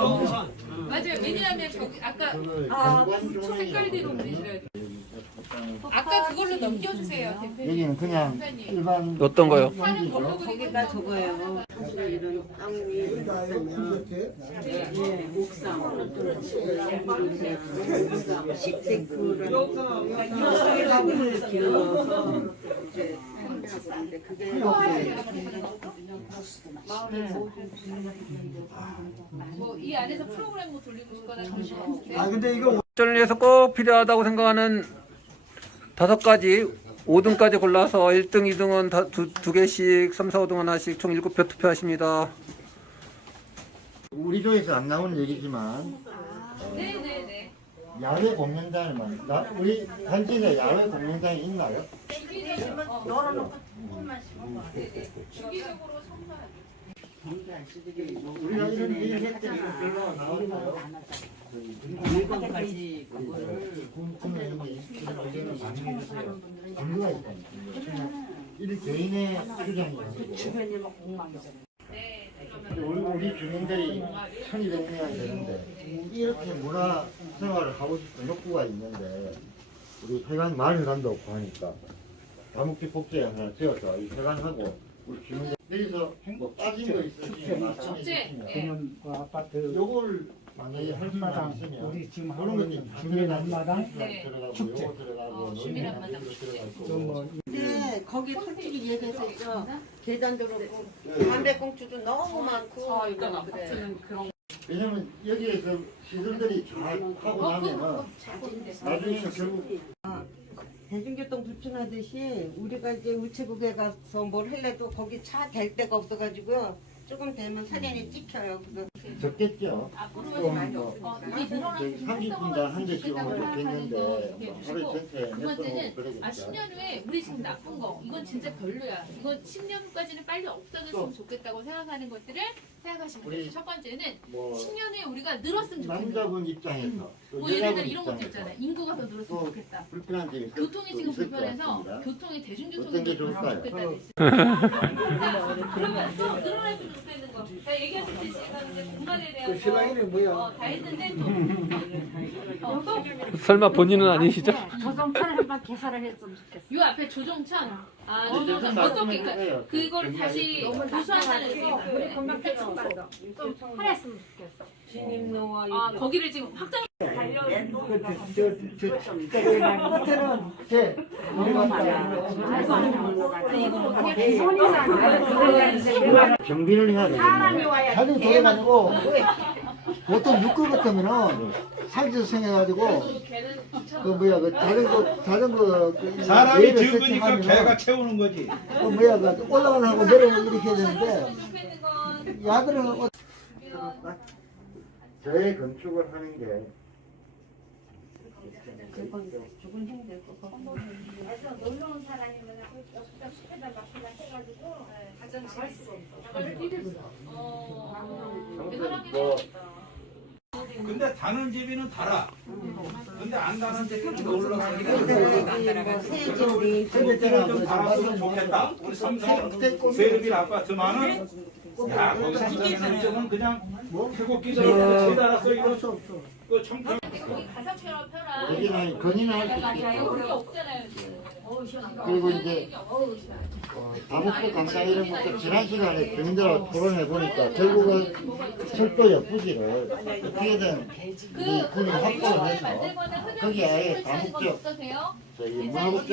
맞아요. 왜냐하면 저기 아까 아, 색깔 대로 보내셔야 돼요. 아까 그걸로 넘겨주세요, 대표님. 여기는 그냥 선생님. 일반 어떤 거요? 하는 걸로 거기가 저거예요. 이런 땅이 있으면 예, 옥상 식데크를 이렇게 길어서 이제 그게 뭐이 안에서 프로그램 뭐 돌리고 싶거나 그런 거 없으세요? 아 근데 이거 발전을 위해서 꼭 필요하다고 생각하는 다섯 가지 5등까지 골라서 1등, 2등은 다 두, 두 개씩, 3, 4, 5등 하나씩 총 7표 투표하십니다. 우리 조에서 안 나오는 얘기지만 네네네. 야외 공연장만 나 우리 단지에 야외 공연장이 있나요? 주기적으로 어, 선거하죠. 우리가 이런 일을 했더니 별로 나오나요? 일반까지 그거를 궁금해 이런 의견을 많이 해주세요. 근거가 있다니까. 일 개인의 주장이 아니고 네. 우리, 우리 주민들이 1200명이 되는데 이렇게 문화 생활을 하고 싶은 욕구가 있는데 우리 회관 마을회관도 없고 하니까 다목적 복제 하나 지어서 이 회관하고 우리 주민들 여기서 뭐 빠진 거 있으시면 말씀해 축제. 주시면 예. 그 아파트 요걸 만약에 할 수만 한마당 있으면 우리 지금 그런 하고 것도 있는 다 주민 한마당 네. 들어가고 축제. 요거 들어가고 어, 주민 한마당 한마당 축제. 들어가고 근데 거기 솔직히 얘기해서 있죠. 계단도 그렇고 담배꽁초도 너무 많고 그래. 왜냐면 여기에 그 시설들이 잘 하고 나면은 나중에는 결국 대중교통 불편하듯이 우리가 이제 우체국에 가서 뭘 할래도 거기 차 댈 데가 없어가지고요. 조금 되면 사진이 찍혀요. 그래서 적겠죠. 앞으로 좀 뭐, 어, 이 늘어나는 저기 30분당 한 대씩 오면 좋겠는데 뭐 하루 전체 두 몇번 오고 번째는 아 그러겠죠. 10년 후에 우리 지금 나쁜 거 이건 진짜 별로야. 이건 10년 후까지는 빨리 없어졌으면 좋겠다고 생각하는 것들을 생각하시면 돼요. 첫 번째는 뭐 10년 후에 우리가 늘었으면 좋겠다. 남자분 입장에서 또 뭐 예를 들어 여자분 이런 것도 입장에서 있잖아요. 인구가 더 늘었으면 또 좋겠다. 불편한 점이 있을 교통이 수 지금 있을 것 불편해서 같습니다. 교통이 대중교통이 어떤 게 좋을까요? 자, 그러면 또 늘어났으면 좋겠는 이제 공간에 대한 그 뭐야? 어, 다 했는데 또, 어, 또 설마 본인은 아니시죠? 조정찬을 한번 개설을 했으면 좋겠어. 요 앞에 조정천 아 네, 조정천 무슨 어떻게 말씀을 그 해요? 그걸 그 다시 보수한다는 우리 의미 건강 대책받아. 좀 하랬으면 좋겠어. 진입로와 아 거기를 지금 확장 그때는 제 해야 돌아가지고 보통 육구 같으면은 살쪄 생겨가지고 그 뭐야 그 자전거 자전거 그 사람이 레일을 적으니까 세팅하면은 개가 채우는 거지. 그 뭐야 그 올라가는 하고 내려오는 이렇게 해야 되는데 야들은 어... 저의 건축을 하는 게 놀러 온 사람이면 여기다 숲에다 막히다 해가지고 어 다는 집이는 달아. 근데 안 다는 집이는 놀러 가기가 뭐 세진이 세대는 좀 달았으면 좋겠다. 우리 삼성 세르빌 아파트만은 야 거기서 기다리는 점은 그냥 태국 기자로 세달았어 이거 그 청평 거기 가사 펴라 펴라. 여기는 건의는 할수 있겠죠. 그게 없잖아요. 그리고 이제 어, 다목적 강사 이런 것도 지난 시간에 주민들하고 토론해 보니까 결국은 철도의 부지를 어떻게든 우리 군이 확보를 해서 거기 아예 다목적? 저기. 지으면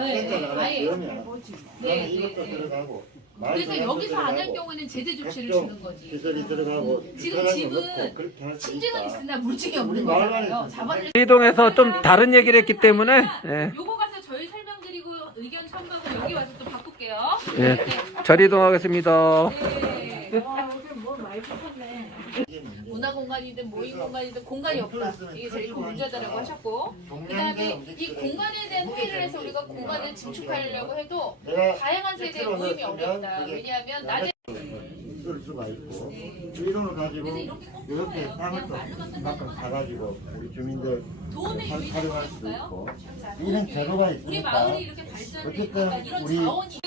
네, 그러면 이것도 네, 네. 들어가고 그래서 여기서 안 할 경우에는 제재 조치를 주는 거지. 시설이 들어가고 지금 집은 침지는. 있으나 물증이 없는 거잖아요. 자반을 이동해서 좀 다른 얘기를 했기 때문에 예, 요거 가서 저희 설명드리고 의견 첨가하고 여기 와서 또 바꿀게요. 예, 네. 자리 이동하겠습니다. 네. 뭐 많이 붙었네. 문화 공간이든 모임 공간이든 공간이 없다. 이게 제일 큰 문제다라고 하셨고 그 다음에 이 공간에 대한 회의를 해서 우리가 공간을 증축하려고 해도 다양한 세대의 모임이 어렵다. 왜냐하면 낮에 이걸 수가 있고 이론을 가지고 그래서 이렇게 꼭 이렇게. 땅을 또거 사가지고 우리 주민들 활- 유인을 활용할 수도? 있고 이런 제도가 우리 있으니까 마을이 이렇게 어쨌든 있으니까 이런 우리- 자원이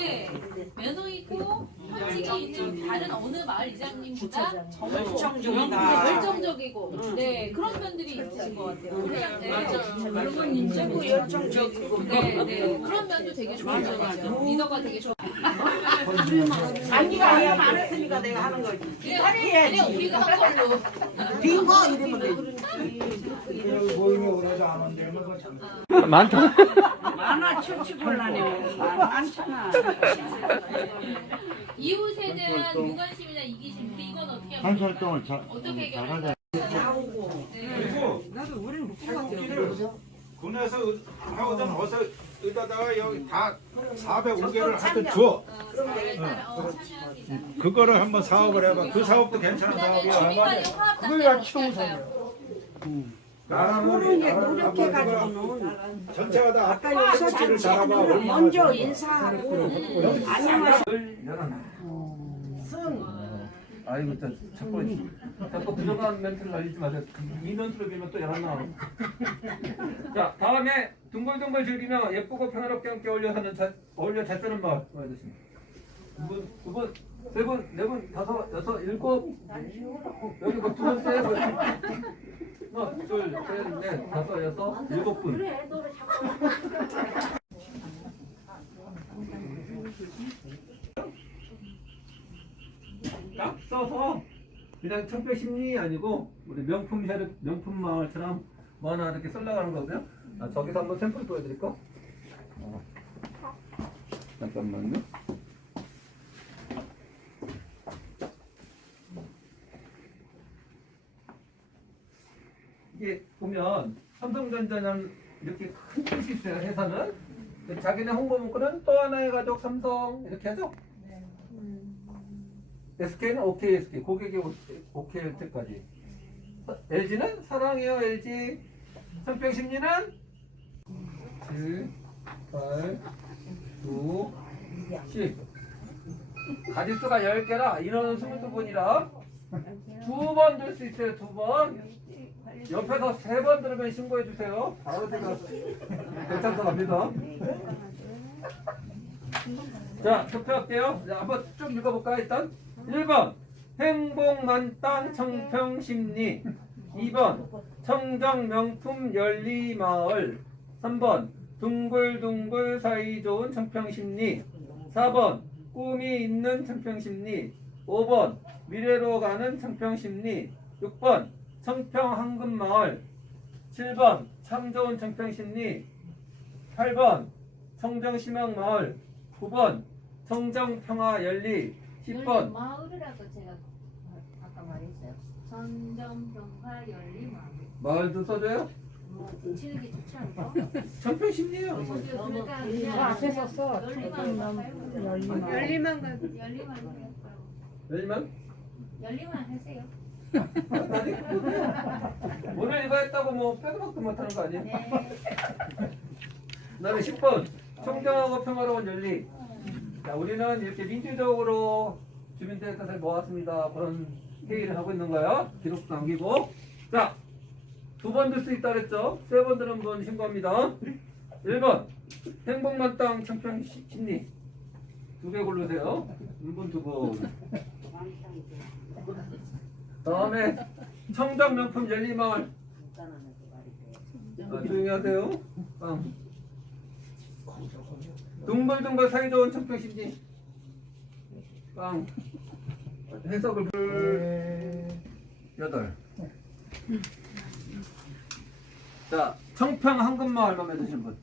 매너 있고 현직에 있는 다른 어느 마을 이장님보다 열정적이다. 열정적이고 네 그런 면들이 있으신 것 같아요. 열정적이고 네, 네 그런 면도 되게 좋은 것 같아요. 리더가 되게 좋아. 자기가 해야 많았으니까 내가 하는 거지. 그래, 그래 우리가 한 걸로. 빈거 이러면 돼. 참. 많다. 많아 칠치곤란해. 많잖아. 이웃에 대한 무관심이나 이기심 이건 어떻게 하면 한수 활동을 자, 어떻게 잘하자. 그리고 나도 우리는 태국기를 군에서 하거든 어서 여기다가 여기 다 405개를 하여튼 줘. 그거를 한번 사업을 해봐. 그 사업도 괜찮은 사업이야. 단계를 어떻게 할까요? 나라는 이제 노력해가지고는 전체가 다 아까 여기서 먼저 좋아. 인사하고 안녕하세요. 아이고 저 자꾸 자꾸 부정한 멘트를 날리지 마세요. 민원수로 빌면 또 열었나. 자 다음에 둥글둥글 즐기며 예쁘고 평화롭게 함께 어울려 사는 자, 어울려 잘 사는 마을 와주십니다. 두분, 두 분, 세 분, 네 분, 다섯, 여섯, 일곱. 여기 뭐두 분, 세 분. 하나, 둘, 셋, 넷, 다섯, 여섯, 일곱 분. 딱 써서 그냥 청백심리 아니고 우리 명품 샤르 명품 마을처럼 뭐 하나 이렇게 썰나가는 거고요. 아, 저기서 한번 샘플 보여드릴까? 어. 잠깐만요. 이게 보면 삼성전자는 이렇게 큰 뜻이 있어요 회사는 그 자기네 홍보 문구는 또 하나의 가족 삼성 이렇게 하죠. SK는 OK SK 고객이 OK 할 때까지. LG는 사랑해요 LG 성평심리는 7, 8, 9, 10 가짓수가 10개라. 인원은 22분이라. 두번들수 있어요 두번. 옆에서 세 번 들으면 신고해 주세요. 바로 제가. 경찰서 갑니다. 자 투표할게요. 자, 한번 좀 읽어볼까요 일단 1번 행복만땅 청평심리. 2번 청정명품 열리마을. 3번 둥글둥글 사이좋은 청평심리. 4번 꿈이 있는 청평심리. 5번 미래로 가는 청평심리. 6번 청평황금마을. 7번 참 좋은 청평심리. 8번 청정시망마을. 9번 청정평화열리 10번 마을이라고 제가 아까 말했어요. 전정평화 열리마을. 마을도 써줘요? 뭐 지으기 좋지? 청평심리예요 그러니까 그냥 앞에서 써. 할까요? 열리마을. 열리만 가 열리만 할까요? 열리면 열리만 하세요. 오늘 이거 했다고 뭐 빼도 박도 못하는 거 아니에요? 네. 그다음에 10번 청정하고 평화로운 열리 자 우리는 이렇게 민주적으로 주민들의 뜻을 모았습니다. 그런 회의를 하고 있는 거예요. 기록도 남기고. 자 두 번 들 수 있다 그랬죠? 세 번 들은 분 신고합니다. 1번 행복만 땅 청평 시- 심리. 두개 고르세요. 1번 두분 다음에 청정 명품 열리마을. 아, 조용히 하세요. 빵. 둥글둥글 사이좋은 청평심리 빵 해석을 불 여덟 자 청평 황금마을만 맺으신 분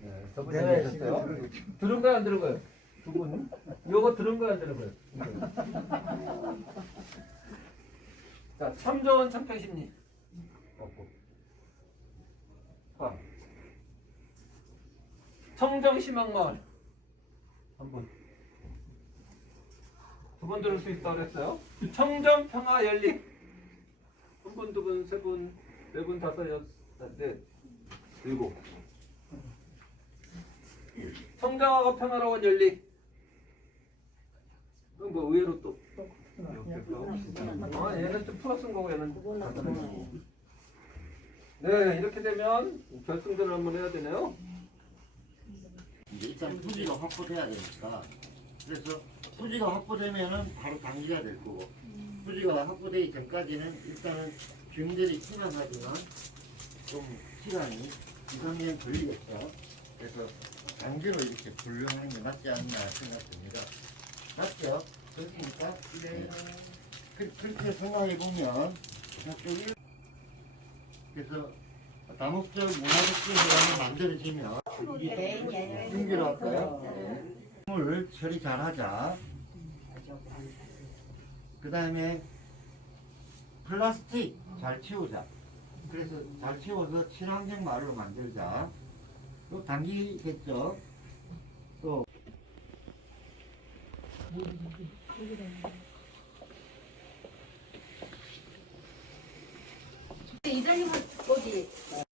네, 저분이 네, 얘기하셨어요 들은 거야 안 들은 거예요? 두 분? 요거 들은 거야 안 들은 거예요? 자, 참 좋은 청평심리. 없고. 아. 청정시망마을. 한 번. 두 번 들을 수 있다고 그랬어요. 청정 평화 열리. 한 분, 두 분, 세 분, 네 분, 다섯, 여섯, 넷, 일곱. 청정하고 평화로운 열리. 그럼 뭐 의외로 또 아, 얘는 좀 풀어쓴 거고 얘는. 네, 이렇게 되면 결승전을 한번 해야 되네요. 이제 일단 부지가 확보돼야 되니까 그래서 부지가 확보되면은 바로 당기가 될 거고 부지가 확보되기 전까지는 일단은 주민들이 출항하지만 좀 시간이 2, 3년 걸리겠죠. 그래서 단계로 이렇게 분류하는 게 맞지 않나 생각됩니다. 맞죠? 그렇습니까? 네. 그, 그렇게 생각해 보면 그래서 다목적 문화적 기회가 만들어지면 준비를 할까요? 물 처리 잘 하자. 그 다음에 플라스틱 잘 치우자. 그래서 잘 치워서 친환경 마루를 만들자. 또 당기겠죠? 또 이장님 거지.